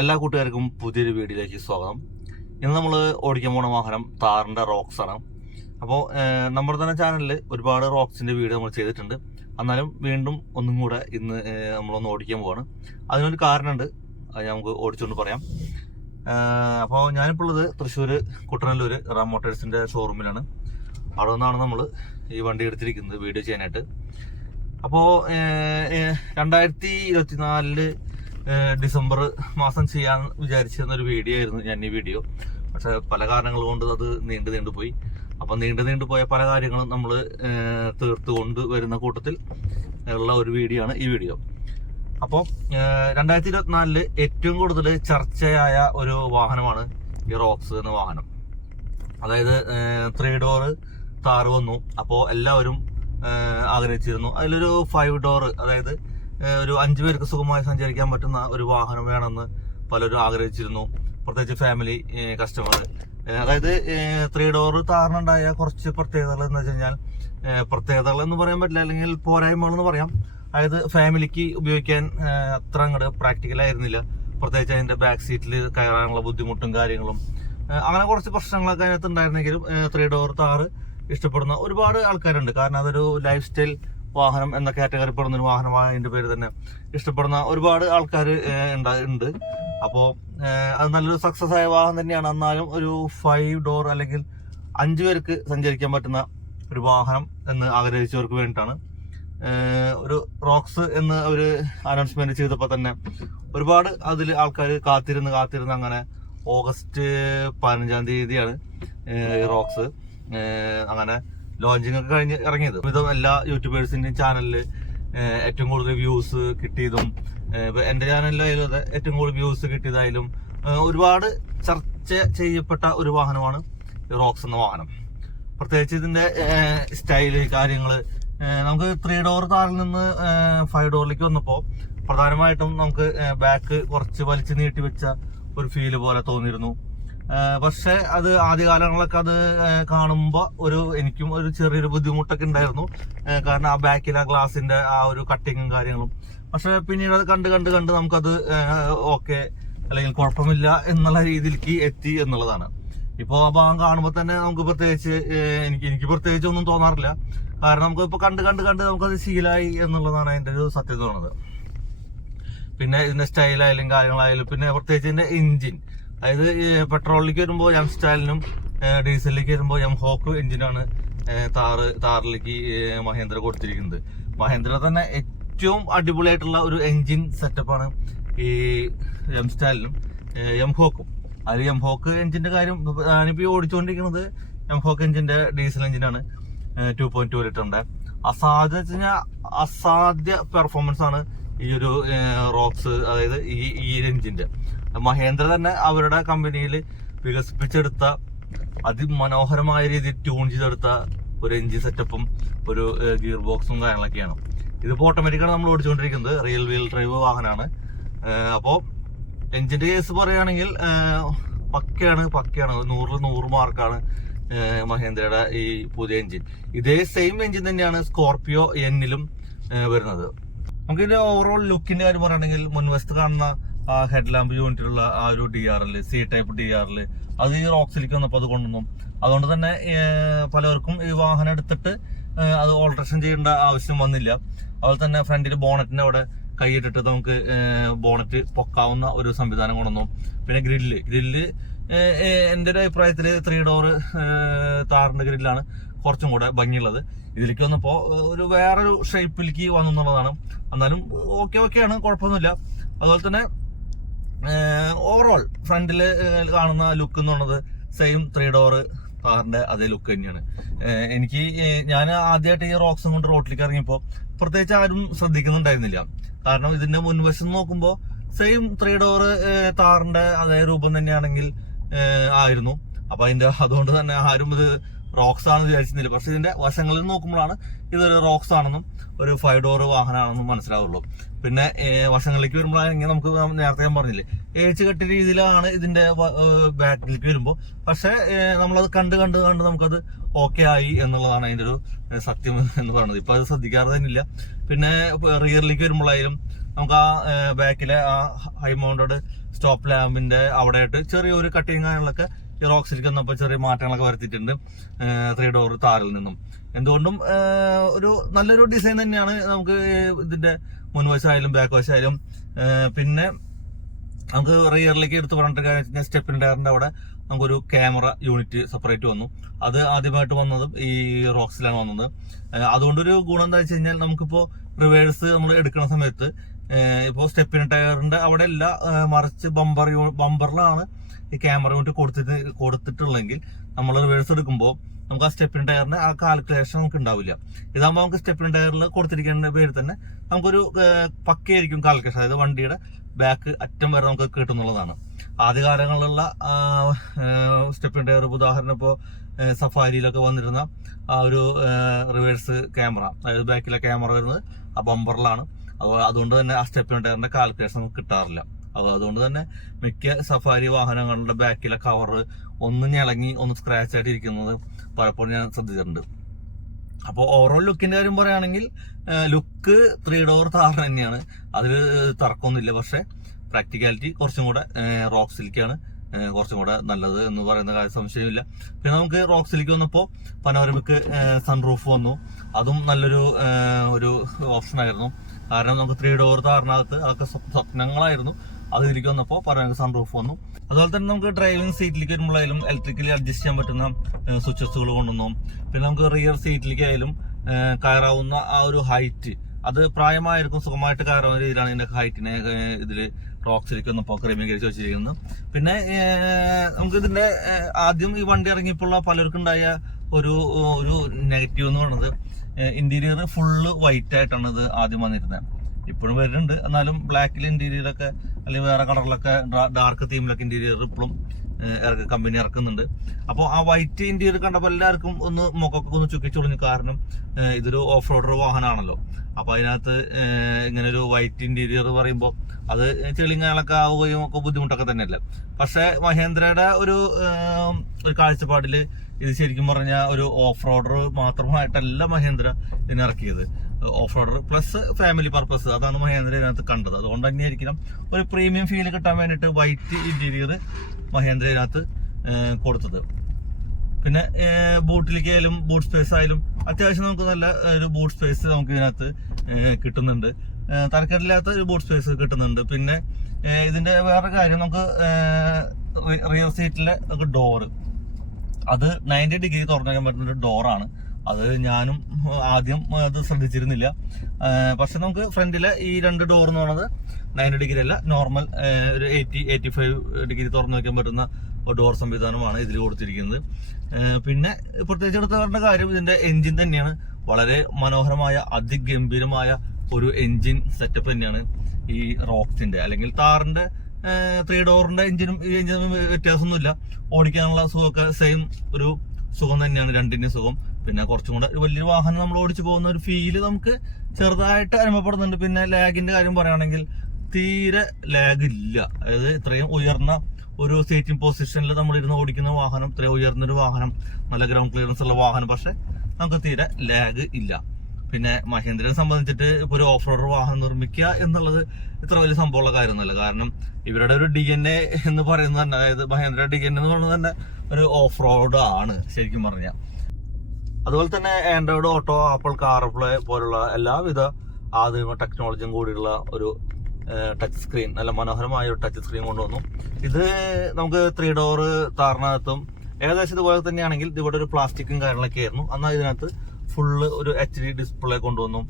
എല്ലാ കൂട്ടുകാർക്കും പുതിയൊരു വീഡിയോയിലേക്ക് സ്വാഗതം. ഇന്ന് നമ്മൾ ഓടിക്കാൻ പോണ വാഹനം താറിന്റെ റോക്സ് ആണ്. അപ്പോൾ നമ്മുടെ തന്നെ ചാനലിൽ ഒരുപാട് റോക്സിന്റെ വീഡിയോ നമ്മൾ ചെയ്തിട്ടുണ്ട്. എന്നാലും വീണ്ടും ഒന്നും കൂടെ ഇന്ന് നമ്മളൊന്ന് ഓടിക്കാൻ പോവാണ്. അതിനൊരു കാരണമുണ്ട്. അത് നമുക്ക് ഓടിച്ചുകൊണ്ട് പറയാം. അപ്പോൾ ഞാനിപ്പോൾ ഉള്ളത് തൃശ്ശൂർ കുട്ടനല്ലൂർ റാം മോട്ടേഴ്സിന്റെ ഷോറൂമിലാണ്. അവിടെ നിന്നാണ് നമ്മൾ ഈ വണ്ടി എടുത്തിരിക്കുന്നത് വീഡിയോ ചെയ്യാനായിട്ട്. അപ്പോൾ രണ്ടായിരത്തി ഇരുപത്തിനാലിൽ ഡിസംബർ മാസം ചെയ്യാൻ വിചാരിച്ചിരുന്ന ഒരു വീഡിയോ ആയിരുന്നു ഞാൻ ഈ വീഡിയോ. പക്ഷെ പല കാരണങ്ങൾ കൊണ്ട് അത് നീണ്ടു നീണ്ടു പോയി. അപ്പം നീണ്ടു നീണ്ടു പോയ പല കാര്യങ്ങളും നമ്മൾ തീർത്തുകൊണ്ട് വരുന്ന കൂട്ടത്തിൽ ഉള്ള ഒരു വീഡിയോ ആണ് ഈ വീഡിയോ. അപ്പോൾ രണ്ടായിരത്തി ഇരുപത്തിനാലിൽ ഏറ്റവും കൂടുതൽ ചർച്ചയായ ഒരു വാഹനമാണ് ഈ റോക്സ് എന്ന വാഹനം. അതായത് ത്രീ ഡോറ് താറ് വന്നു. അപ്പോൾ എല്ലാവരും ആഗ്രഹിച്ചിരുന്നു. അതിലൊരു ഫൈവ് ഡോറ് അതായത് ഒരു അഞ്ചു പേർക്ക് സുഖമായി സഞ്ചരിക്കാൻ പറ്റുന്ന ഒരു വാഹനം വേണമെന്ന് പലരും ആഗ്രഹിച്ചിരുന്നു. പ്രത്യേകിച്ച് ഫാമിലി കസ്റ്റമർ അതായത് ത്രീ ഡോർ താറിനുണ്ടായ കുറച്ച് പ്രത്യേകതകൾ എന്ന് വെച്ച് കഴിഞ്ഞാൽ പ്രത്യേകതകൾ എന്ന് പറയാൻ പറ്റില്ല അല്ലെങ്കിൽ പോരായ്മകൾ എന്ന് പറയാം. അതായത് ഫാമിലിക്ക് ഉപയോഗിക്കാൻ അത്ര അങ്ങോട്ട് പ്രാക്ടിക്കൽ ആയിരുന്നില്ല. പ്രത്യേകിച്ച് അതിന്റെ ബാക്ക് സീറ്റിൽ കയറാനുള്ള ബുദ്ധിമുട്ടും കാര്യങ്ങളും. അങ്ങനെ കുറച്ച് പ്രശ്നങ്ങളൊക്കെ അതിനകത്ത് ഉണ്ടായിരുന്നെങ്കിലും ത്രീ ഡോർ താറ് ഇഷ്ടപ്പെടുന്ന ഒരുപാട് ആൾക്കാരുണ്ട്. കാരണം അതൊരു ലൈഫ് സ്റ്റൈൽ വാഹനം എന്ന കാറ്റഗറി പെടുന്ന ഒരു വാഹനമായതിന്റെ പേര് തന്നെ. ഇഷ്ടപ്പെടുന്ന ഒരുപാട് ആൾക്കാർ ഉണ്ട് അപ്പോൾ അത് നല്ലൊരു സക്സസ് ആയ വാഹനം തന്നെയാണ്. എന്നാലും ഒരു ഫൈവ് ഡോർ അല്ലെങ്കിൽ അഞ്ച് പേർക്ക് സഞ്ചരിക്കാൻ പറ്റുന്ന ഒരു വാഹനം എന്ന് ആഗ്രഹിച്ചവർക്ക് വേണ്ടിയിട്ടാണ്. ഒരു റോക്സ് എന്ന് അവർ അനൗൺസ്മെന്റ് ചെയ്തപ്പോൾ തന്നെ ഒരുപാട് അതിൽ ആൾക്കാർ കാത്തിരുന്ന് കാത്തിരുന്ന് അങ്ങനെ ഓഗസ്റ്റ് പതിനഞ്ചാം തീയതിയാണ് റോക്സ്. അങ്ങനെ ലോഞ്ചിങ് ഒക്കെ കഴിഞ്ഞ് ഇറങ്ങിയത്. ഇത് എല്ലാ യൂട്യൂബേഴ്സിന്റെയും ചാനലിൽ ഏറ്റവും കൂടുതൽ വ്യൂസ് കിട്ടിയതും എന്റെ ചാനലിലായാലും അതെ ഏറ്റവും കൂടുതൽ വ്യൂസ് കിട്ടിയതായാലും ഒരുപാട് ചർച്ച ചെയ്യപ്പെട്ട ഒരു വാഹനമാണ് റോക്സ് എന്ന വാഹനം. പ്രത്യേകിച്ച് ഇതിന്റെ സ്റ്റൈൽ കാര്യങ്ങൾ നമുക്ക് ത്രീ ഡോർ താറിൽ നിന്ന് ഫൈവ് ഡോറിലേക്ക് വന്നപ്പോൾ പ്രധാനമായിട്ടും നമുക്ക് ബാക്ക് കുറച്ച് വലിച്ചു നീട്ടി വെച്ച ഒരു ഫീൽ പോലെ തോന്നിയിരുന്നു. പക്ഷെ അത് ആദ്യകാലങ്ങളൊക്കെ അത് കാണുമ്പോൾ കാണുമ്പോ ഒരു എനിക്കും ഒരു ചെറിയൊരു ബുദ്ധിമുട്ടൊക്കെ ഉണ്ടായിരുന്നു. കാരണം ആ ബാക്കിലെ ഗ്ലാസിന്റെ ആ ഒരു കട്ടിങ്ങും കാര്യങ്ങളും. പക്ഷെ പിന്നീട് അത് കണ്ട് കണ്ട് കണ്ട് നമുക്കത് ഓക്കെ അല്ലെങ്കിൽ കുഴപ്പമില്ല എന്നുള്ള രീതിയിലേക്ക് എത്തി എന്നുള്ളതാണ്. ഇപ്പോ ആ ഭാഗം കാണുമ്പോൾ തന്നെ നമുക്ക് പ്രത്യേകിച്ച് എനിക്ക് എനിക്ക് പ്രത്യേകിച്ച് ഒന്നും തോന്നാറില്ല. കാരണം നമുക്ക് ഇപ്പൊ കണ്ട് കണ്ട് കണ്ട് നമുക്കത് ശീലായി എന്നുള്ളതാണ് അതിന്റെ ഒരു സത്യം തോന്നുന്നത്. പിന്നെ ഇതിന്റെ സ്റ്റൈലായാലും കാര്യങ്ങളായാലും പിന്നെ പ്രത്യേകിച്ച് ഇതിന്റെ എഞ്ചിൻ അതായത് പെട്രോളിലേക്ക് വരുമ്പോൾ എം സ്റ്റാലിനും ഡീസലിലേക്ക് വരുമ്പോൾ എം ഹോക്ക് എഞ്ചിനാണ് താറ് താറിലേക്ക് മഹേന്ദ്ര കൊടുത്തിരിക്കുന്നത്. മഹേന്ദ്ര തന്നെ ഏറ്റവും അടിപൊളിയായിട്ടുള്ള ഒരു എഞ്ചിൻ സെറ്റപ്പാണ് ഈ എം സ്റ്റാലിനും എം ഹോക്കും. അതിൽ എം ഹോക്ക് എഞ്ചിന്റെ കാര്യം ഞാനിപ്പോൾ ഈ ഓടിച്ചുകൊണ്ടിരിക്കുന്നത് എം ഹോക്ക് എഞ്ചിന്റെ ഡീസൽ എഞ്ചിനാണ് ടു പോയിന്റ് ടു ലിറ്ററിന്റെ. അസാധ്യ അസാധ്യ പെർഫോമൻസ് ആണ് ഈ ഒരു റോക്സ് അതായത് ഈ ഈ എഞ്ചിന്റെ മഹേന്ദ്ര തന്നെ അവരുടെ കമ്പനിയിൽ വികസിപ്പിച്ചെടുത്ത അതിമനോഹരമായ രീതിയിൽ ട്യൂൺ ചെയ്തെടുത്ത ഒരു എഞ്ചിൻ സെറ്റപ്പും ഒരു ഗിയർ ബോക്സും കാര്യങ്ങളൊക്കെയാണ്. ഇതിപ്പോൾ ഓട്ടോമാറ്റിക്കാണ് നമ്മൾ ഓടിച്ചുകൊണ്ടിരിക്കുന്നത്. റിയൽ വീൽ ഡ്രൈവ് വാഹനമാണ് അപ്പോൾ എഞ്ചിന്റെ കേസ് പറയുകയാണെങ്കിൽ പക്കയാണ് പക്കയാണ്. നൂറിൽ നൂറ് മാർക്കാണ് മഹേന്ദ്രയുടെ ഈ പുതിയ എഞ്ചിൻ ഇതേ സെയിം എഞ്ചിൻ തന്നെയാണ് സ്കോർപിയോ എന്നിലും വരുന്നത്. നമുക്ക് ഇതിന്റെ ഓവറോൾ ലുക്കിന്റെ കാര്യം പറയുകയാണെങ്കിൽ മുൻവശത്ത് കാണുന്ന ഹെഡ് ലാമ്പ് യൂണിറ്റിലുള്ള ആ ഒരു D R L C type D R L അത് ഈ റോക്സിലേക്ക് വന്നപ്പോൾ അത് കൊണ്ടുവന്നു. അതുകൊണ്ട് തന്നെ പലർക്കും ഈ വാഹനം എടുത്തിട്ട് അത് ഓൾട്രേഷൻ ചെയ്യേണ്ട ആവശ്യം വന്നില്ല. അതുപോലെ തന്നെ ഫ്രണ്ടിൽ ബോണറ്റിന്റെ അവിടെ കൈയിട്ടിട്ട് നമുക്ക് ബോണറ്റ് പൊക്കാവുന്ന ഒരു സംവിധാനം കൊണ്ടുവന്നു. പിന്നെ ഗ്രില്ല് ഗ്രില്ല് എന്റെ ഒരു അഭിപ്രായത്തിൽ ത്രീ ഡോർ താറിന്റെ ഗ്രില്ലാണ് കുറച്ചും കൂടെ ഭംഗിയുള്ളത്. ഇതിലേക്ക് വന്നപ്പോൾ ഒരു വേറൊരു ഷേപ്പിലേക്ക് വന്നു എന്നുള്ളതാണ്. എന്നാലും ഓക്കെ ആണ് കുഴപ്പമൊന്നുമില്ല. അതുപോലെ തന്നെ ഓവറോൾ ഫ്രണ്ടിൽ കാണുന്ന ലുക്ക് എന്ന് പറയുന്നത് സെയിം ത്രീ ഡോറ് കാറിന്റെ അതേ ലുക്ക് തന്നെയാണ്. എനിക്ക് ഞാൻ ആദ്യമായിട്ട് ഈ റോക്സും കൊണ്ട് റോട്ടിലേക്ക് ഇറങ്ങിയപ്പോൾ പ്രത്യേകിച്ച് ആരും ശ്രദ്ധിക്കുന്നുണ്ടായിരുന്നില്ല. കാരണം ഇതിന്റെ മുൻവശം നോക്കുമ്പോൾ സെയിം ത്രീ ഡോറ് താറിന്റെ അതേ രൂപം തന്നെയാണെങ്കിൽ ആയിരുന്നു. അപ്പൊ അതിന്റെ അതുകൊണ്ട് തന്നെ ആരും ഇത് റോക്സ് ആണെന്ന് വിചാരിച്ചിരുന്നില്ല. പക്ഷെ ഇതിന്റെ വശങ്ങളിൽ നോക്കുമ്പോഴാണ് ഇതൊരു റോക്സ് ആണെന്നും ഒരു ഫൈവ് ഡോർ വാഹനമാണെന്നും മനസ്സിലാവുള്ളൂ. പിന്നെ വശങ്ങളിലേക്ക് വരുമ്പോഴാണെങ്കിൽ നമുക്ക് നേരത്തെ ഞാൻ പറഞ്ഞില്ലേ. ഏച്ച് കെട്ട രീതിയിലാണ് ഇതിന്റെ ബാക്കിലേക്ക് വരുമ്പോൾ പക്ഷെ നമ്മളത് കണ്ട് കണ്ട് കണ്ട് നമുക്കത് ഓക്കെ ആയി എന്നുള്ളതാണ് അതിന്റെ ഒരു സത്യം എന്ന് പറയുന്നത്. ഇപ്പൊ അത് ശ്രദ്ധിക്കാറ് തന്നെ ഇല്ല പിന്നെ റിയറിലേക്ക് വരുമ്പോഴായാലും നമുക്ക് ആ ബാക്കിലെ ആ ഹൈ മൗണ്ടഡ് സ്റ്റോപ്പ് ലാമ്പിന്റെ അവിടെയായിട്ട് ചെറിയൊരു കട്ടിങ് കാര്യങ്ങളൊക്കെ ഈ റോക്സിലേക്ക് വന്നപ്പോൾ ചെറിയ മാറ്റങ്ങളൊക്കെ വരുത്തിയിട്ടുണ്ട്. ത്രീ ഡോർ താറിൽ നിന്നും. എന്തുകൊണ്ടും ഒരു നല്ലൊരു ഡിസൈൻ തന്നെയാണ് നമുക്ക് ഇതിന്റെ മുൻവശമായാലും ബാക്ക് വശമായാലും പിന്നെ നമുക്ക് റിയറിലേക്ക് എടുത്തു പറഞ്ഞിട്ട് കാര്യം വെച്ചാൽ സ്റ്റെപ്പിൻ ടയറിന്റെ അവിടെ നമുക്കൊരു ക്യാമറ യൂണിറ്റ് സെപ്പറേറ്റ് വന്നു. അത് ആദ്യമായിട്ട് വന്നതും ഈ റോക്സിലാണ് വന്നത്. അതുകൊണ്ടൊരു ഗുണം എന്താ വെച്ച് കഴിഞ്ഞാൽ നമുക്കിപ്പോ റിവേഴ്സ് നമ്മൾ എടുക്കുന്ന സമയത്ത് ഇപ്പോൾ സ്റ്റെപ്പിന് ടയറിന്റെ അവിടെ അല്ല മറിച്ച് ബമ്പർ ബമ്പറിലാണ് ഈ ക്യാമറ യൂണിറ്റ് കൊടുത്തിട്ട് കൊടുത്തിട്ടുള്ളെങ്കിൽ നമ്മൾ റിവേഴ്സ് എടുക്കുമ്പോൾ നമുക്ക് ആ സ്റ്റെപ്പിൻ ടയറിന് ആ കാൽക്കുലേഷൻ നമുക്ക് ഉണ്ടാവില്ല. ഇതാകുമ്പോൾ നമുക്ക് സ്റ്റെപ്പിൻ ടയറിൽ കൊടുത്തിരിക്കേണ്ട പേര് തന്നെ നമുക്കൊരു പക്കയായിരിക്കും കാൽക്കുലേഷൻ അതായത് വണ്ടിയുടെ ബാക്ക് അറ്റം വരെ നമുക്ക് കിട്ടുന്നുള്ളതാണ്. ആദ്യ കാലങ്ങളിലുള്ള സ്റ്റെപ്പിൻ ടയർ ഉദാഹരണം ഇപ്പോൾ സഫാരിയിലൊക്കെ വന്നിരുന്ന ആ ഒരു റിവേഴ്സ് ക്യാമറ അതായത് ബാക്കിലെ ക്യാമറ വരുന്നത് ആ ബമ്പറിലാണ് അപ്പോൾ അതുകൊണ്ട് തന്നെ ആ സ്റ്റെപ്പിന് ടയറിന്റെ കാൽക്കുലേഷൻ നമുക്ക് കിട്ടാറില്ല. അപ്പോൾ അതുകൊണ്ട് തന്നെ മിക്ക സഫാരി വാഹനങ്ങളുടെ ബാക്കിലെ കവർ ഒന്ന് ഞളങ്ങി ഒന്ന് സ്ക്രാച്ച് ആയിട്ട് ഇരിക്കുന്നത് പലപ്പോഴും ഞാൻ ശ്രദ്ധിച്ചിട്ടുണ്ട്. അപ്പോൾ ഓവറോൾ ലുക്കിന്റെ കാര്യം പറയുകയാണെങ്കിൽ ലുക്ക് ത്രീ ഡോർ താറ തന്നെയാണ്. അതിൽ തർക്കമൊന്നുമില്ല. പക്ഷേ പ്രാക്ടിക്കാലിറ്റി കുറച്ചും കൂടെ റോക്സിലേക്കാണ് കുറച്ചും കൂടെ നല്ലത് എന്ന് പറയുന്ന കാര്യം സംശയമില്ല. പിന്നെ നമുക്ക് റോക്സിലേക്ക് വന്നപ്പോൾ പനോരമിക്ക് സൺറൂഫ് വന്നു. അതും നല്ലൊരു ഒരു ഓപ്ഷൻ ആയിരുന്നു. കാരണം നമുക്ക് ത്രീ ഡോർ താറിനകത്ത് അതൊക്കെ സ്വപ്നങ്ങളായിരുന്നു. അത് ഇതിലേക്ക് വന്നപ്പോൾ പനോരമിക് സൺറൂഫ് വന്നു. അതുപോലെ തന്നെ നമുക്ക് ഡ്രൈവിംഗ് സീറ്റിലേക്ക് വരുമ്പോഴായാലും ഇലക്ട്രിക്കലി അഡ്ജസ്റ്റ് ചെയ്യാൻ പറ്റുന്ന സ്വിച്ചസുകൾ കൊണ്ടുവന്നു. പിന്നെ നമുക്ക് റിയർ സീറ്റിലേക്ക് ആയാലും കയറാവുന്ന ആ ഒരു ഹൈറ്റ് അത് പ്രായമായിരിക്കും സുഖമായിട്ട് കയറാവുന്ന രീതിയിലാണ് ഇതിന്റെ ഹൈറ്റിനെ ഇതിൽ റോക്സിലേക്ക് ഇപ്പോൾ ക്രമീകരിച്ച് വെച്ചിരിക്കുന്നു. പിന്നെ നമുക്ക് ഇതിന്റെ ആദ്യം ഈ വണ്ടി ഇറങ്ങിയപ്പോൾ പലർക്കും ഉണ്ടായ ഒരു ഒരു നെഗറ്റീവ് എന്ന് പറയുന്നത് ഇന്റീരിയർ ഫുള്ള് വൈറ്റ് ആയിട്ടാണ് ഇത് ആദ്യം വന്നിരുന്നത്. ഇപ്പോഴും വരുന്നുണ്ട്. എന്നാലും ബ്ലാക്കിൽ ഇന്റീരിയർ ഒക്കെ അല്ലെങ്കിൽ വേറെ കളറിലൊക്കെ ഡാർക്ക് തീമിലൊക്കെ ഇന്റീരിയർ ഇപ്പോഴും കമ്പനി ഇറക്കുന്നുണ്ട്. അപ്പോൾ ആ വൈറ്റ് ഇന്ത്യയിൽ കണ്ടപ്പോൾ എല്ലാവർക്കും ഒന്ന് മുഖമൊക്കെ ഒന്ന് ചുക്കി ചുളിഞ്ഞു കാരണം ഇതൊരു ഓഫ് റോഡർ വാഹനമാണല്ലോ അപ്പോൾ അതിനകത്ത് ഇങ്ങനെ ഒരു വൈറ്റ് ഇന്റീരിയർ പറയുമ്പോൾ അത് ചെളിങ്ങാളൊക്കെ ആവുകയും ഒക്കെ ബുദ്ധിമുട്ടൊക്കെ തന്നെയല്ല. പക്ഷേ മഹേന്ദ്രയുടെ ഒരു ഒരു കാഴ്ചപ്പാടിൽ ഇത് ശരിക്കും പറഞ്ഞാൽ ഒരു ഓഫ് റോഡർ മാത്രമായിട്ടല്ല Mahindra ഇതിനിറക്കിയത് off roader plus family purpose അതാണ് മഹേന്ദ്ര ഇതിനകത്ത് കണ്ടത്. അതുകൊണ്ട് തന്നെയായിരിക്കണം ഒരു പ്രീമിയം ഫീൽ കിട്ടാൻ വേണ്ടിയിട്ട് വൈറ്റ് ഇന്റീരിയർ മഹേന്ദ്ര ഇതിനകത്ത് ഏഹ്, കൊടുത്തത്. പിന്നെ ബൂട്ടിലേക്ക് ആയാലും ബൂട്ട് സ്പേസ് ആയാലും അത്യാവശ്യം നമുക്ക് നല്ല ഒരു ബൂട്ട് സ്പേസ് നമുക്ക് ഇതിനകത്ത് കിട്ടുന്നുണ്ട്. തലക്കെട്ടില്ലാത്ത ഒരു ബൂട്ട് സ്പേസ് കിട്ടുന്നുണ്ട്. പിന്നെ ഇതിന്റെ വേറെ കാര്യം നമുക്ക് റിയർ സീറ്റിലെ നമുക്ക് ഡോറ് അത് നയന്റി ഡിഗ്രി തുറന്നേക്കാൻ പറ്റുന്ന ഒരു ഡോറാണ് അത് ഞാനും ആദ്യം അത് ശ്രദ്ധിച്ചിരുന്നില്ല. പക്ഷെ നമുക്ക് ഫ്രണ്ടിലെ ഈ രണ്ട് ഡോർ എന്ന് പറയുന്നത് നയന്റി ഡിഗ്രി അല്ല നോർമൽ ഒരു എയ്റ്റി എയ്റ്റി ഫൈവ് ഡിഗ്രി തുറന്നു വയ്ക്കാൻ പറ്റുന്ന ഡോർ സംവിധാനമാണ് ഇതിൽ കൊടുത്തിരിക്കുന്നത്. പിന്നെ പ്രത്യേകിച്ച് എടുത്ത് പറഞ്ഞ കാര്യം ഇതിന്റെ എഞ്ചിൻ തന്നെയാണ്. വളരെ മനോഹരമായ അതിഗംഭീരമായ ഒരു എഞ്ചിൻ സെറ്റപ്പ് തന്നെയാണ് ഈ റോക്സിന്റെ അല്ലെങ്കിൽ താറിന്റെ ത്രീ ഡോറിന്റെ എഞ്ചിനും ഈ എഞ്ചിനും വ്യത്യാസമൊന്നുമില്ല. ഓടിക്കാനുള്ള സുഖമൊക്കെ സെയിം ഒരു സുഖം തന്നെയാണ് രണ്ടിന്റെയും സുഖം. പിന്നെ കുറച്ചും കൂടെ വലിയൊരു വാഹനം നമ്മൾ ഓടിച്ചു പോകുന്ന ഒരു ഫീൽ നമുക്ക് ചെറുതായിട്ട് അനുഭവപ്പെടുന്നുണ്ട്. പിന്നെ ലാഗിന്റെ കാര്യം പറയുകയാണെങ്കിൽ തീരെ ലാഗ് ഇല്ല. അതായത് ഇത്രയും ഉയർന്ന ഒരു സീറ്റിംഗ് പൊസിഷനിൽ നമ്മൾ ഇരുന്ന് ഓടിക്കുന്ന വാഹനം ഇത്രയും ഉയർന്നൊരു വാഹനം നല്ല ഗ്രൗണ്ട് ക്ലിയറൻസ് ഉള്ള വാഹനം പക്ഷെ നമുക്ക് തീരെ ലാഗ് ഇല്ല. പിന്നെ മഹേന്ദ്രനെ സംബന്ധിച്ചിട്ട് ഇപ്പൊ ഒരു ഓഫ് റോഡർ വാഹനം നിർമ്മിക്കുക എന്നുള്ളത് ഇത്ര വലിയ സംഭവമുള്ള കാര്യമൊന്നുമല്ല. കാരണം ഇവരുടെ ഒരു ഡി എൻ എ എന്ന് പറയുന്നത് തന്നെ അതായത് മഹേന്ദ്ര ഡി എൻ എന്ന് പറയുന്നത് തന്നെ ഒരു ഓഫ് റോഡ് ആണ് ശരിക്കും പറഞ്ഞാൽ. അതുപോലെ തന്നെ ആൻഡ്രോയിഡ് ഓട്ടോ ആപ്പിൾ കാർപ്ലേ പോലുള്ള എല്ലാവിധ ആധുനിക ടെക്നോളജിയും കൂടിയുള്ള ഒരു ടച്ച് സ്ക്രീൻ നല്ല മനോഹരമായ ഒരു ടച്ച് സ്ക്രീൻ കൊണ്ടുവന്നു. ഇത് നമുക്ക് ത്രീ ഡോർ താറിനകത്തും ഏകദേശം ഇതുപോലെ തന്നെയാണെങ്കിൽ ഇവിടെ ഒരു പ്ലാസ്റ്റിക്കും കാര്യങ്ങളൊക്കെ ആയിരുന്നു. എന്നാൽ ഇതിനകത്ത് ഫുള്ള് ഒരു എച്ച് ഡി ഡിസ്പ്ലേ കൊണ്ടുവന്നു.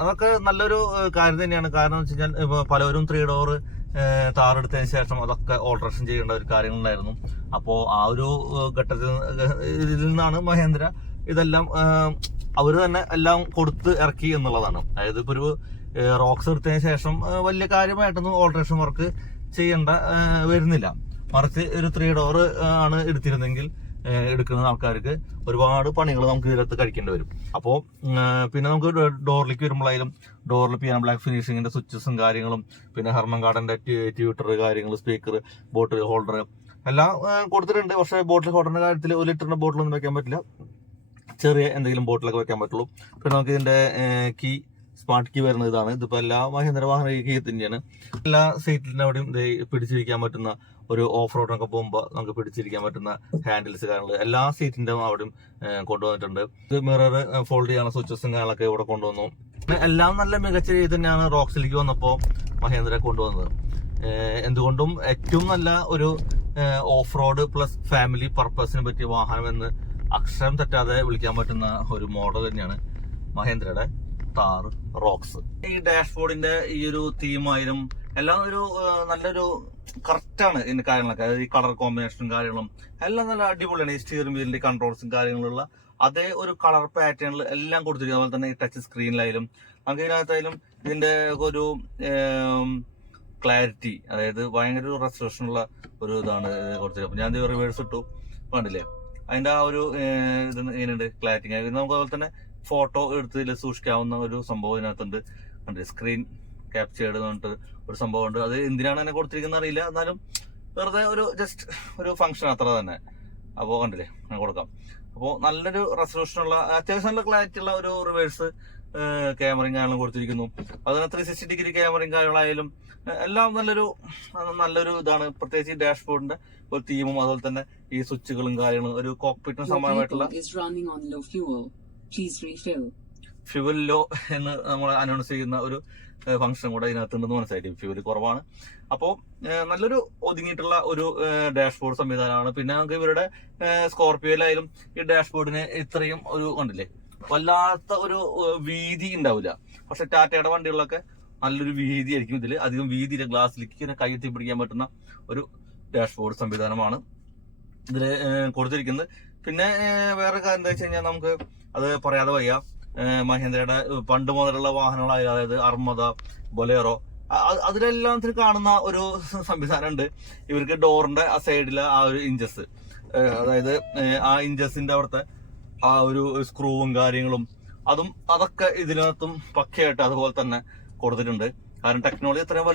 അതൊക്കെ നല്ലൊരു കാര്യം തന്നെയാണ്. കാരണം എന്ന് വെച്ച് കഴിഞ്ഞാൽ ഇപ്പോൾ പലവരും ത്രീ ഡോർ താറെടുത്തതിന് ശേഷം അതൊക്കെ ഓൾട്രേഷൻ ചെയ്യേണ്ട ഒരു കാര്യങ്ങളുണ്ടായിരുന്നു. അപ്പോൾ ആ ഒരു ഘട്ടത്തിൽ ഇതിൽ നിന്നാണ് മഹേന്ദ്ര ഇതെല്ലാം അവർ തന്നെ എല്ലാം കൊടുത്ത് ഇറക്കി എന്നുള്ളതാണ്. അതായത് ഇപ്പോൾ ഒരു റോക്സ് എടുത്തതിന് ശേഷം വലിയ കാര്യമായിട്ടൊന്നും ഓൾട്രേഷൻ വർക്ക് ചെയ്യേണ്ട വരുന്നില്ല. മറിച്ച് ഒരു ത്രീ ഡോർ ആണ് എടുത്തിരുന്നെങ്കിൽ എടുക്കുന്ന ആൾക്കാർക്ക് ഒരുപാട് പണികൾ നമുക്ക് ഇതിനകത്ത് കഴിക്കേണ്ടി വരും. അപ്പോൾ പിന്നെ നമുക്ക് ഡോറിലേക്ക് വരുമ്പോഴായാലും ഡോറിൽ പിയാനോ ബ്ലാക്ക് ഫിനിഷിങ്ങിന്റെ സ്വിച്ചസും കാര്യങ്ങളും പിന്നെ ഹെർമൻ ഗാർഡന്റെ ട്യൂട്ടർ കാര്യങ്ങൾ സ്പീക്കർ ബോട്ടിൽ ഹോൾഡർ എല്ലാം കൊടുത്തിട്ടുണ്ട്. പക്ഷേ ബോട്ടിൽ ഹോൾഡറിന്റെ കാര്യത്തിൽ ഒരു ലിറ്ററിന്റെ ബോട്ടിലൊന്നും വെക്കാൻ പറ്റില്ല. ചെറിയ എന്തെങ്കിലും ബോട്ടിലൊക്കെ വെക്കാൻ പറ്റുള്ളൂ. പിന്നെ നമുക്ക് ഇതിന്റെ കീ സ്മാർട്ട് കീ വരുന്ന ഇതാണ് ഇതിപ്പോ എല്ലാ മഹേന്ദ്ര വാഹന കീ തന്നെയാണ്. എല്ലാ സീറ്റിലും അവിടെയും പിടിച്ചിരിക്കാൻ പറ്റുന്ന ഒരു ഓഫ് റോഡിനൊക്കെ പോകുമ്പോൾ നമുക്ക് പിടിച്ചിരിക്കാൻ പറ്റുന്ന ഹാൻഡിൽസ് കാര്യങ്ങൾ എല്ലാ സീറ്റിന്റെ അവിടെയും കൊണ്ടുവന്നിട്ടുണ്ട്. ഇത് മിറർ ഫോൾഡ് ചെയ്യാനുള്ള സ്വിച്ചസും കാര്യങ്ങളൊക്കെ ഇവിടെ കൊണ്ടുവന്നു. എല്ലാം നല്ല മികച്ച രീതി തന്നെയാണ് റോക്സിലേക്ക് വന്നപ്പോൾ മഹേന്ദ്ര കൊണ്ടുവന്നത്. എന്തുകൊണ്ടും ഏറ്റവും നല്ല ഒരു ഓഫ് റോഡ് പ്ലസ് ഫാമിലി പർപ്പസിന് പറ്റിയ വാഹനം എന്ന് അക്ഷരം തെറ്റാതെ വിളിക്കാൻ പറ്റുന്ന ഒരു മോഡൽ തന്നെയാണ് മഹേന്ദ്രയുടെ. താർ റോക്സ് ഈ ഡാഷ്ബോർഡിന്റെ ഈ ഒരു തീമായാലും എല്ലാം ഒരു നല്ലൊരു കറക്റ്റ് ആണ് ഇതിന്റെ കാര്യങ്ങളൊക്കെ. അതായത് ഈ കളർ കോമ്പിനേഷനും കാര്യങ്ങളും എല്ലാം നല്ല അടിപൊളിയാണ്. ഈ സ്റ്റിയറിംഗ് വീലിന്റെ കൺട്രോൾസും കാര്യങ്ങളുള്ള അതേ ഒരു കളർ പാറ്റേണിൽ എല്ലാം കൊടുത്തിരിക്കുന്നത് അതുപോലെ തന്നെ ഈ ടച്ച് സ്ക്രീനിലായാലും നമുക്ക് ഇതിനകത്തായാലും ഇതിന്റെ ഒരു ക്ലാരിറ്റി അതായത് ഭയങ്കര ഒരു റെസൊല്യൂഷൻ ഉള്ള ഒരു ഇതാണ് കൊടുത്തത് അപ്പൊ ഞാൻ റിവേഴ്സ് ഇട്ടു. കണ്ടില്ലേ? അതിന്റെ ആ ഒരു ഇത് ഇങ്ങനെയുണ്ട് ക്ലാരിറ്റി നമുക്ക് അതുപോലെ തന്നെ ഫോട്ടോ എടുത്ത് ഇതിൽ സൂക്ഷിക്കാവുന്ന ഒരു സംഭവം ഇതിനകത്തുണ്ട്. കണ്ടില്ലേ? സ്ക്രീൻ ക്യാപ്ചേർഡ് പറഞ്ഞിട്ട് ഒരു സംഭവം ഉണ്ട് അത് എന്തിനാണ് എന്നെ കൊടുത്തിരിക്കുന്നത് അറിയില്ല. എന്നാലും വെറുതെ ഒരു ജസ്റ്റ് ഒരു ഫംഗ്ഷൻ അത്ര തന്നെ. അപ്പോൾ കണ്ടില്ലേ? ഞാൻ കൊടുക്കാം. അപ്പോൾ നല്ലൊരു റെസൊല്യൂഷനുള്ള അത്യാവശ്യം നല്ല ക്ലാരിറ്റി ഉള്ള ഒരു റിവേഴ്സ് ക്യാമറയും കാര്യങ്ങളും കൊടുത്തിരിക്കുന്നു. അതിന് ത്രീ സിക്സ്റ്റി ഡിഗ്രി ക്യാമറയും കാര്യങ്ങളായാലും എല്ലാം നല്ലൊരു നല്ലൊരു ഇതാണ്. പ്രത്യേകിച്ച് ഈ ഡാഷ്ബോർഡിന്റെ ഒരു തീമും അതുപോലെ തന്നെ ഈ സ്വിച്ചുകളും കാര്യങ്ങളും ഒരു കോക്പിറ്റിന് സമാനമായിട്ടുള്ള ഫ്യൂവൽ ലോ എന്ന് നമ്മൾ അനൗൺസ് ചെയ്യുന്ന ഒരു ഫംഗ്ഷൻ കൂടെ ഇതിനകത്തുണ്ടെന്ന് മനസ്സിലായി. ഫ്യൂവൽ കുറവാണ്. അപ്പോൾ നല്ലൊരു ഒതുങ്ങിയിട്ടുള്ള ഒരു ഡാഷ്ബോർഡ് സംവിധാനമാണ്. പിന്നെ നമുക്ക് ഇവരുടെ സ്കോർപ്പിയോയിലായാലും ഈ ഡാഷ്ബോർഡിന് ഇത്രയും ഒരു കണ്ടില്ലേ? വല്ലാത്ത ഒരു വീതി ഉണ്ടാവില്ല. പക്ഷെ ടാറ്റയുടെ വണ്ടികളിലൊക്കെ നല്ലൊരു വീതി ആയിരിക്കും ഇതിൽ അധികം വീതിയില്ല ഗ്ലാസ്സിലേക്ക് ഇങ്ങനെ കൈയെത്തി പിടിക്കാൻ പറ്റുന്ന ഒരു ഡാഷ്ബോർഡ് സംവിധാനമാണ് ഇതിൽ കൊടുത്തിരിക്കുന്നത്. പിന്നെ വേറെ കാര്യം എന്താ വെച്ച് കഴിഞ്ഞാൽ നമുക്ക് അത് പറയാതെ വയ്യ. മഹേന്ദ്രയുടെ പണ്ട് മുതലുള്ള വാഹനങ്ങളായ അതായത് അർമ്മത ബൊലേറോ അതിലെല്ലാത്തിനും കാണുന്ന ഒരു സംവിധാനം ഉണ്ട് ഇവർക്ക് ഡോറിന്റെ ആ സൈഡിലെ ആ ഒരു ഇഞ്ചസ്. അതായത് ആ ഇഞ്ചസിന്റെ അവിടുത്തെ ആ ഒരു സ്ക്രൂവും കാര്യങ്ങളും അതും അതൊക്കെ ഇതിനകത്തും പക്കയായിട്ട് അതുപോലെ തന്നെ കൊടുത്തിട്ടുണ്ട്. കാരണം ടെക്നോളജി ഇത്രയും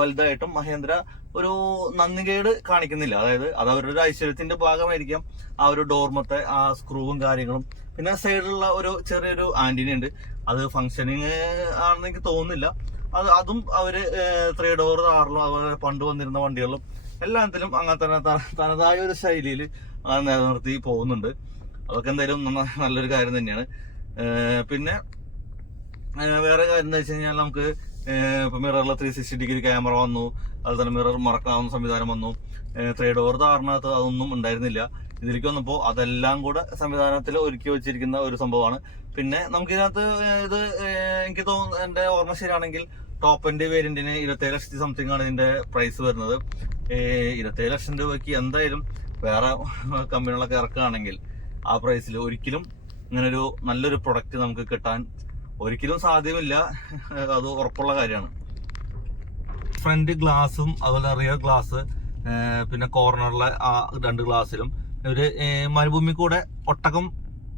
വലുതായിട്ടും മഹേന്ദ്ര ഒരു നന്ദികേട് കാണിക്കുന്നില്ല. അതായത് അത് അവരുടെ ഒരു ഐശ്വര്യത്തിന്റെ ഭാഗമായിരിക്കാം. ആ ഒരു ഡോർമത്തെ ആ സ്ക്രൂവും കാര്യങ്ങളും. പിന്നെ സൈഡിലുള്ള ഒരു ചെറിയൊരു ആന്റിന ഉണ്ട്. അത് ഫങ്ഷനിങ് ആണെന്ന് എനിക്ക് തോന്നുന്നില്ല. അത് അതും അവർ ത്രീ ഡോർ ആറിലും അതുപോലെ പണ്ട് വന്നിരുന്ന വണ്ടികളിലും എല്ലാത്തിലും അങ്ങനെ തന്നെ തനതായ ഒരു ശൈലിയിൽ നിലനിർത്തി പോകുന്നുണ്ട്. അതൊക്കെ എന്തായാലും നല്ലൊരു കാര്യം തന്നെയാണ്. പിന്നെ വേറെ കാര്യം എന്താ വെച്ച് കഴിഞ്ഞാൽ നമുക്ക് ഏഹ് ഇപ്പൊ മിററിൽ ത്രീ സിക്സ്റ്റി ഡിഗ്രി ക്യാമറ വന്നു. അതുപോലെ തന്നെ മിറർ മറക്കാവുന്ന സംവിധാനം വന്നു. ത്രീ ഡോർ താറിനകത്ത് അതൊന്നും ഉണ്ടായിരുന്നില്ല. ഇതിലേക്ക് വന്നപ്പോൾ അതെല്ലാം കൂടെ സംവിധാനത്തിൽ ഒരുക്കി വെച്ചിരിക്കുന്ന ഒരു സംഭവമാണ്. പിന്നെ നമുക്ക് ഇതിനകത്ത് ഇത് എനിക്ക് തോന്നുന്നു എന്റെ ഓർമ്മ ശരിയാണെങ്കിൽ ടോപ്പ് എൻഡ് വേരിയന്റിന് ഇരുപത്തേഴ് ലക്ഷത്തി സംതിങ് ആണ് ഇതിന്റെ പ്രൈസ് വരുന്നത്. ഇരുപത്തേഴ് ലക്ഷം രൂപയ്ക്ക് എന്തായാലും വേറെ കമ്പനികളൊക്കെ ഇറക്കുകയാണെങ്കിൽ ആ പ്രൈസിൽ ഒരിക്കലും ഇങ്ങനൊരു നല്ലൊരു പ്രൊഡക്റ്റ് നമുക്ക് കിട്ടാൻ ഒരിക്കലും സാധ്യമില്ല. അത് ഉറപ്പുള്ള കാര്യമാണ്. ഫ്രണ്ട് ഗ്ലാസും അതുപോലെ റിയർ ഗ്ലാസ് പിന്നെ കോർണറിലെ ആ രണ്ട് ഗ്ലാസ്സിലും ഒരു മരുഭൂമി കൂടെ ഒട്ടകം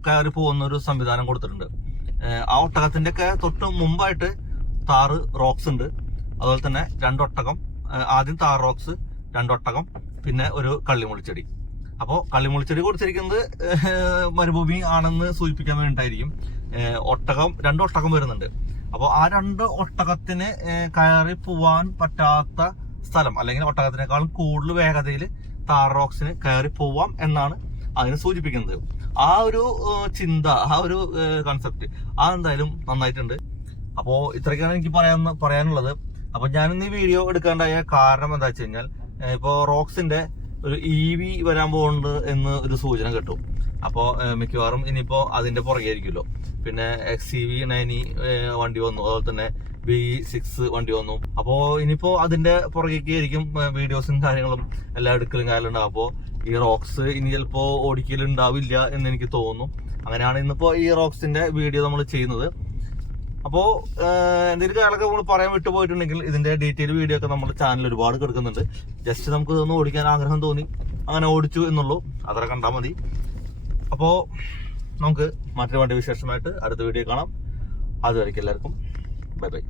കയറി പോകുന്ന ഒരു സംവിധാനം കൊടുത്തിട്ടുണ്ട്. ആ ഒട്ടകത്തിന്റെ ഒക്കെ തൊട്ട് മുമ്പായിട്ട് താറ് റോക്സ് ഉണ്ട്. അതുപോലെ തന്നെ രണ്ടൊട്ടകം ആദ്യം താർ റോക്സ് രണ്ടൊട്ടകം പിന്നെ ഒരു കള്ളിമുളിച്ചെടി അപ്പോൾ കള്ളിമുളിച്ചെടി കൊടുത്തിരിക്കുന്നത് മരുഭൂമി ആണെന്ന് സൂചിപ്പിക്കാൻ വേണ്ടിയിട്ടായിരിക്കും. ഒട്ടകം രണ്ട് ഒട്ടകം വരുന്നുണ്ട്. അപ്പോൾ ആ രണ്ട് ഒട്ടകത്തിന് കയറി പോവാൻ പറ്റാത്ത സ്ഥലം അല്ലെങ്കിൽ ഒട്ടകത്തിനേക്കാളും കൂടുതൽ വേഗതയിൽ താർ റോക്സിന് കയറി പോവാം എന്നാണ് അതിന് സൂചിപ്പിക്കുന്നത്. ആ ഒരു ചിന്ത ആ ഒരു കൺസെപ്റ്റ് ആ എന്തായാലും നന്നായിട്ടുണ്ട്. അപ്പോൾ ഇത്രയൊക്കെയാണ് എനിക്ക് പറയാൻ പറയാനുള്ളത്. അപ്പോൾ ഞാനിന്ന് ഈ വീഡിയോ എടുക്കാണ്ടായ കാരണം എന്താ വെച്ച് കഴിഞ്ഞാൽ ഇപ്പോൾ ഇപ്പോ റോക്സിന്റെ ഒരു ഇ വി വരാൻ പോകുന്നുണ്ട് എന്ന് ഒരു സൂചന കിട്ടും. അപ്പോൾ മിക്കവാറും ഇനിയിപ്പോൾ അതിന്റെ പുറകെ ആയിരിക്കുമല്ലോ പിന്നെ എക്സ് സി വി നയനി വണ്ടി വന്നു. അതുപോലെ തന്നെ ബി സിക്സ് വണ്ടി വന്നു. അപ്പോൾ ഇനിയിപ്പോൾ അതിന്റെ പുറകേക്ക് ആയിരിക്കും വീഡിയോസും കാര്യങ്ങളും എല്ലാം എടുക്കലും കാര്യങ്ങളും ഉണ്ടാകും അപ്പോൾ ഈ റോക്സ് ഇനി ചിലപ്പോൾ ഓടിക്കലുണ്ടാവില്ല എന്ന് എനിക്ക് തോന്നുന്നു. അങ്ങനെയാണ് ഇന്നിപ്പോൾ ഈ റോക്സിന്റെ വീഡിയോ നമ്മൾ ചെയ്യുന്നത്. അപ്പോ എന്തെങ്കിലും കാര്യങ്ങളൊക്കെ നമ്മൾ പറയാൻ വിട്ടുപോയിട്ടുണ്ടെങ്കിൽ ഇതിന്റെ ഡീറ്റെയിൽ വീഡിയോ ഒക്കെ നമ്മുടെ ചാനൽ ഒരുപാട് കിടക്കുന്നുണ്ട്. ജസ്റ്റ് നമുക്ക് ഇതൊന്ന് ഓടിക്കാൻ ആഗ്രഹം തോന്നി. അങ്ങനെ ഓടിച്ചു എന്നുള്ളൂ. അത്ര കണ്ടാൽ മതി. അപ്പോ നമുക്ക് മറ്റൊരു വണ്ടി വിശേഷമായിട്ട് അടുത്ത വീഡിയോ കാണാം. അതുവരേക്കും എല്ലാവർക്കും. Bye bye